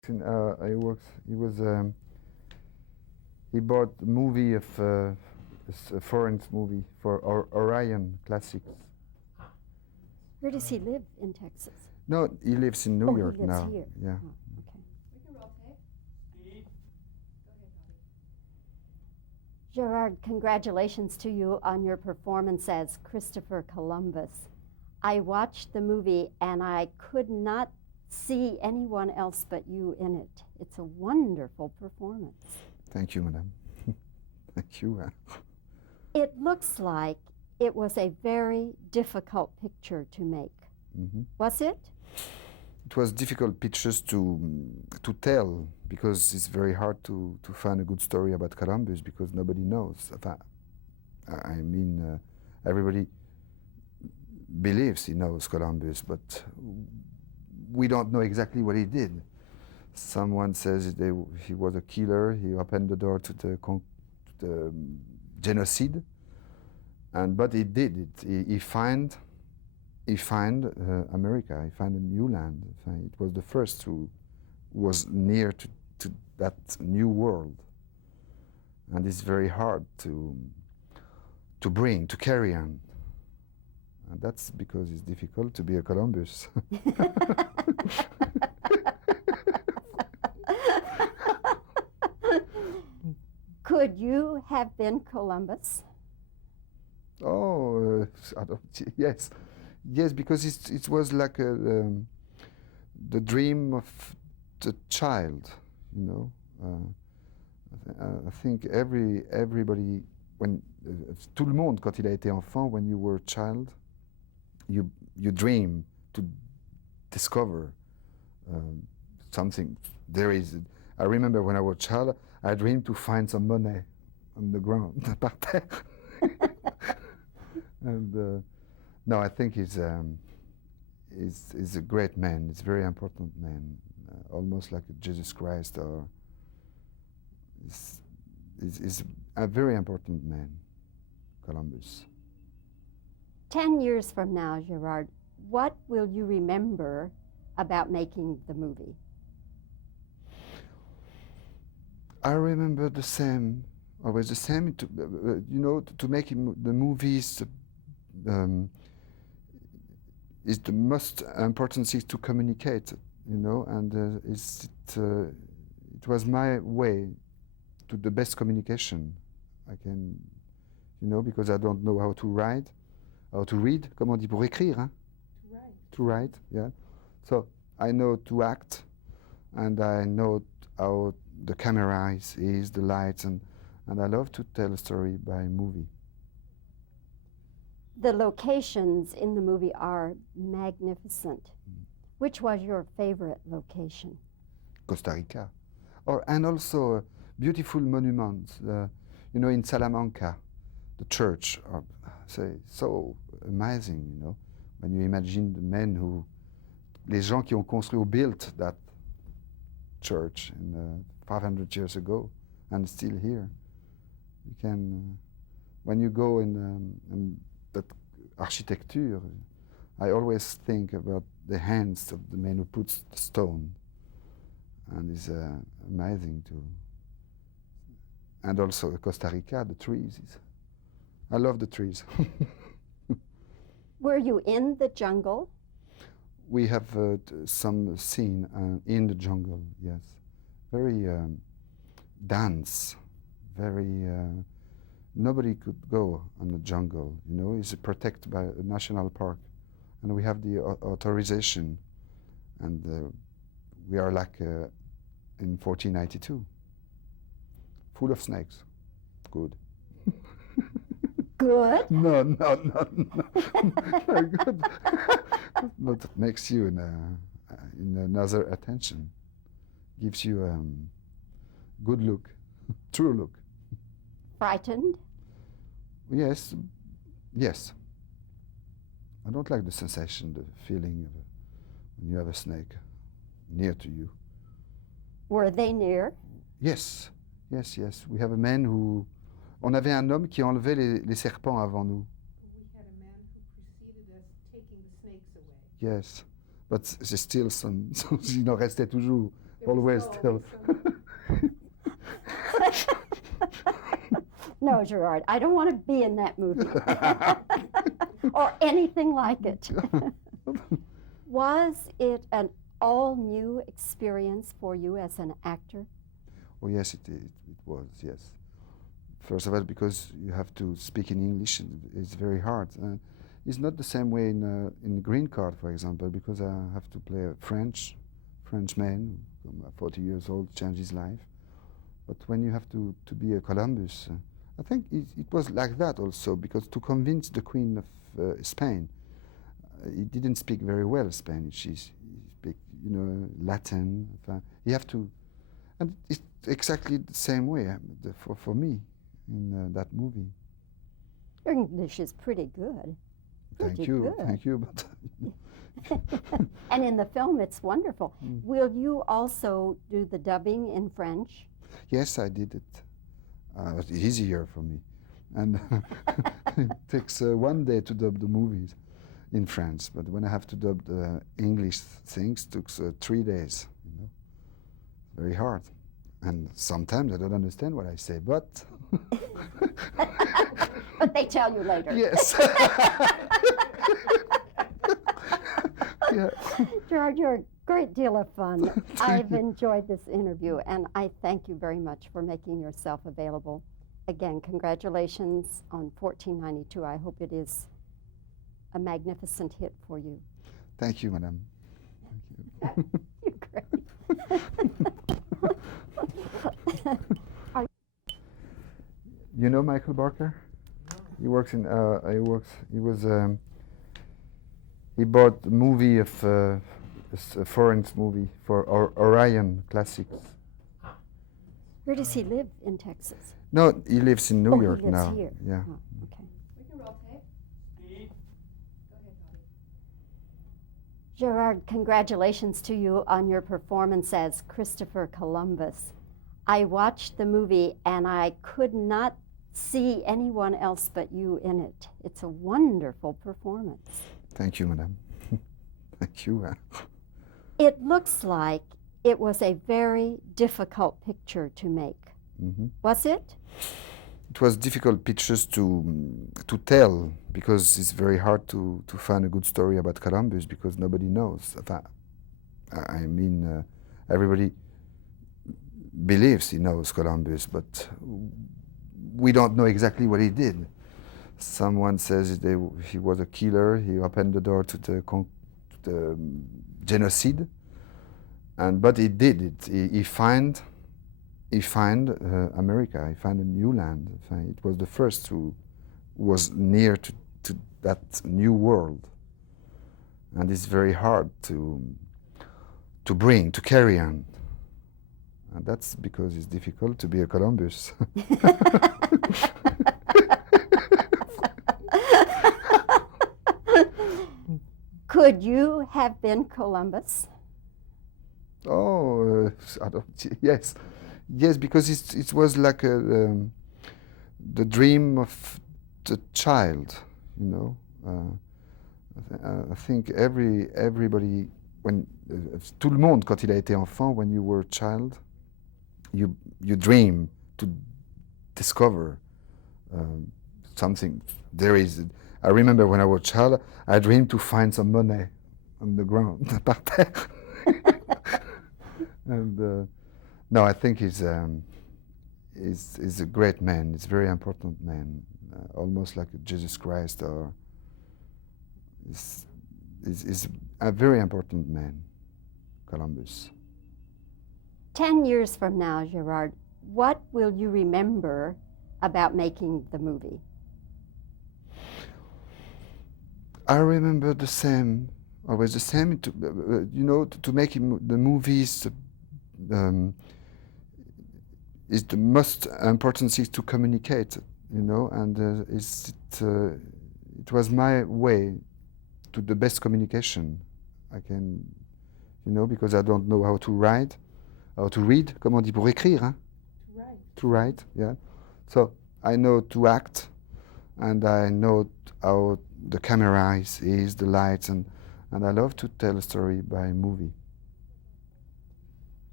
I worked. He was. He bought a movie of a foreign movie for Orion Classics. Where does he live in Texas? No, he lives in New York he lives now. Here. Yeah. Oh, okay. We can roll tape. Steve. Go ahead, Bobbie. Gérard, congratulations to you on your performance as Christopher Columbus. I watched the movie and I could not see anyone else but you in it. It's a wonderful performance. Thank you, madame. Thank you. It looks like it was a very difficult picture to make. Mm-hmm. Was it? It was difficult pictures to tell because it's very hard to find a good story about Columbus because nobody knows. I mean, everybody believes he knows Columbus, but we don't know exactly what he did. Someone says he was a killer. He opened the door to the genocide, but he did it. He found America. He found a new land. It was the first who was near to that new world, and it's very hard to carry on. And that's because it's difficult to be a Columbus. Could you have been Columbus? Oh, yes, because it was like the dream of the child, you know. I think everybody, when tout le monde, quand il a été enfant, when you were a child, you dream to discover something. There is. I remember when I was a child, I dreamed to find some money on the ground, par terre. And no, I think he's a great man. He's a very important man, almost like Jesus Christ, or is a very important man, Columbus. 10 years from now, Gérard, what will you remember about making the movie? I remember the same, always the same. To make the movies is the most important thing to communicate, you know, and it was my way to the best communication I can, you know, because I don't know how to write, how to read, comment on dit pour écrire, hein? To write, yeah. So I know to act, and I know how the camera is the lights, and I love to tell a story by movie. The locations in the movie are magnificent. Which was your favorite location? Costa Rica. And also beautiful monuments, you know, in Salamanca, the church, so amazing, you know, when you imagine the men les gens qui ont construit or built that church 500 years ago and still here. You can, when you go in that architecture, I always think about the hands of the man who puts the stone, and it's amazing too. And also Costa Rica, the trees. I love the trees. Were you in the jungle? We have some scene in the jungle, yes. Very dense, very, nobody could go in the jungle, you know. It's protected by a national park, and we have the authorization, and we are like in 1492, full of snakes. Good. Good? No. Good. But it makes you in another attention, gives you good look, true look. Frightened? Yes. I don't like the sensation, the feeling of when you have a snake near to you. Were they near? Yes. We have a man who... On avait un homme qui enlevait les serpents avant nous. We had a man who preceded us taking the snakes away. Yes, but there's still some, il en restait toujours always tell. No, Gérard, I don't want to be in that movie or anything like it. Was it an all-new experience for you as an actor? Oh yes, it was, yes. First of all, because you have to speak in English, it's very hard. It's not the same way in Green Card, for example, because I have to play a French man, 40 years old, changed his life. But when you have to be a Columbus, I think it was like that also, because to convince the Queen of Spain, he didn't speak very well Spanish. He speak, Latin. You have to, and it's exactly the same way for me in that movie. Your English is pretty good. Thank Pretty you, good. thank you. But And in the film, it's wonderful. Will you also do the dubbing in French? yes, I did it. It's easier for me, and it takes 1 day to dub the movies in France. But when I have to dub the English things, it took 3 days. Very hard, and sometimes I don't understand what I say, but. But they tell you later. Yes. Yeah. Gérard, you're a great deal of fun. I've enjoyed this interview, and I thank you very much for making yourself available. Again, congratulations on 1492. I hope it is a magnificent hit for you. Thank you, madame. Thank you. You're great. You know Michael Barker? He works in. He bought a movie of a foreign movie for Orion Classics. Where does he live in Texas? No, he lives in New York he lives now. here. Yeah. Oh, okay. We can roll tape. Steve. Go ahead, Bobbie. Gérard, congratulations to you on your performance as Christopher Columbus. I watched the movie and I could not see anyone else but you in it. It's a wonderful performance. Thank you, madame. Thank you. It looks like it was a very difficult picture to make. Mm-hmm. Was it? It was difficult pictures to tell, because it's very hard to find a good story about Columbus, because nobody knows. I mean, everybody believes he knows Columbus, but we don't know exactly what he did. Someone says he was a killer. He opened the door to the genocide, but he did it. He found America. He found a new land. It was the first who was near to that new world, and it's very hard to carry on. And that's because it's difficult to be a Columbus. Could you have been Columbus? Oh, yes, because it was like the dream of the child, I think everybody, when tout le monde, quand il a été enfant, when you were a child, you dream to discover something. There is. I remember when I was a child, I dreamed to find some money on the ground, par terre. And no, I think he's a great man. He's a very important man, almost like Jesus Christ, or is a very important man, Columbus. 10 years from now, Gérard, what will you remember about making the movie? I remember the same, always the same. To make the movies is the most important thing to communicate, and it was my way to the best communication I can, because I don't know how to write, how to read. Comment on dit pour écrire, hein? To write, yeah. So I know to act, and I know how the camera is, the lights, and I love to tell a story by movie.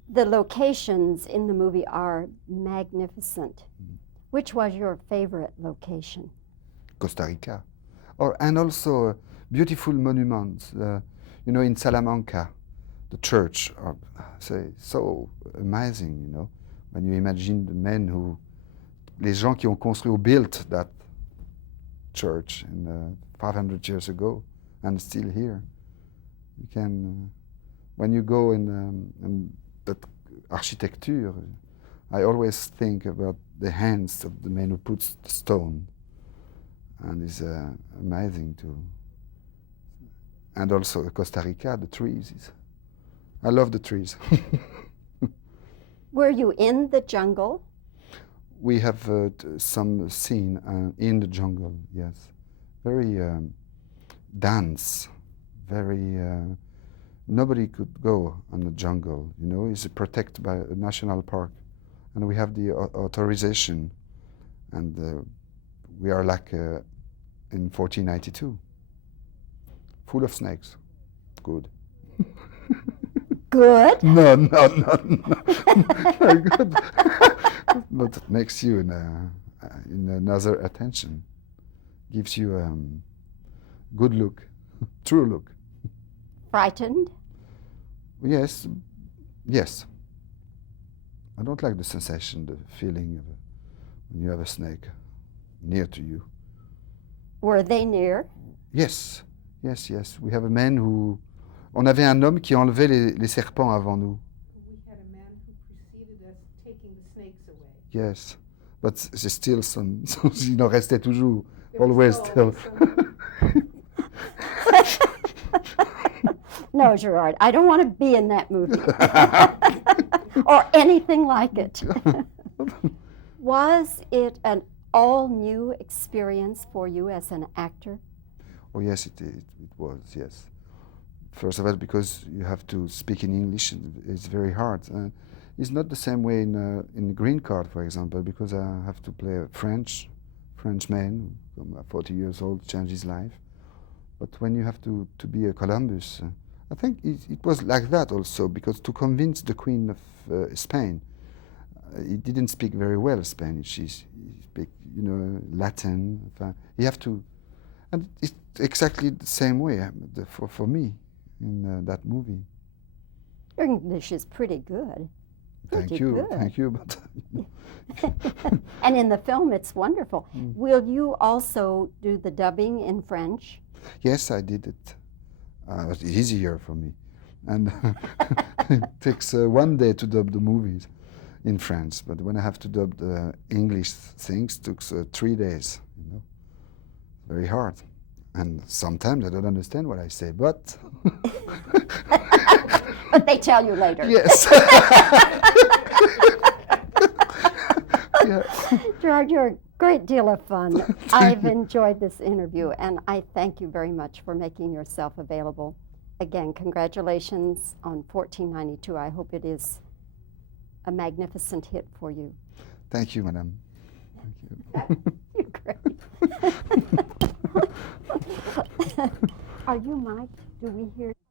The locations in the movie are magnificent. Which was your favorite location? Costa Rica. And also beautiful monuments, in Salamanca, the church are so amazing, when you imagine the men les gens qui ont construit or built that church 500 years ago and still here. You can, when you go in that architecture, I always think about the hands of the man who puts the stone, and it's amazing too. And also Costa Rica, the trees. I love the trees. Were you in the jungle? We have some scene in the jungle, yes. Very dense, very, nobody could go on the jungle, It's protected by a national park. And we have the authorization, and we are like in 1492, full of snakes. Good. Good? No. Very good. But it makes you in another attention, gives you good look, true look. Frightened? Yes. I don't like the sensation, the feeling of when you have a snake near to you. Were they near? Yes. We have a man on avait un homme qui enlevait les serpents avant nous. We had a man who preceded us taking the snakes away. Yes, but there's still some, il en restait toujours, always still. No, Gérard, I don't want to be in that movie. Or anything like it. Was it an all-new experience for you as an actor? Oh yes, it was, yes. First of all, because you have to speak in English, it's very hard. It's not the same way in the Green Card, for example, because I have to play a French man, 40 years old, change his life. But when you have to be a Columbus, I think it was like that also, because to convince the Queen of Spain, he didn't speak very well Spanish. He speak, Latin. You have to, and it's exactly the same way for me in that movie. Your English is pretty good. Thank you. But and in the film, it's wonderful. Will you also do the dubbing in French? Yes, I did it. It's easier for me, and it takes 1 day to dub the movies in France. But when I have to dub the English things, it took 3 days. Very hard, and sometimes I don't understand what I say, but. But they tell you later. Yes. Yeah. Gérard, you're a great deal of fun. I've enjoyed this interview, and I thank you very much for making yourself available. Again, congratulations on 1492. I hope it is a magnificent hit for you. Thank you, madame. Thank you. You're great. Are you mic'd? Do we hear?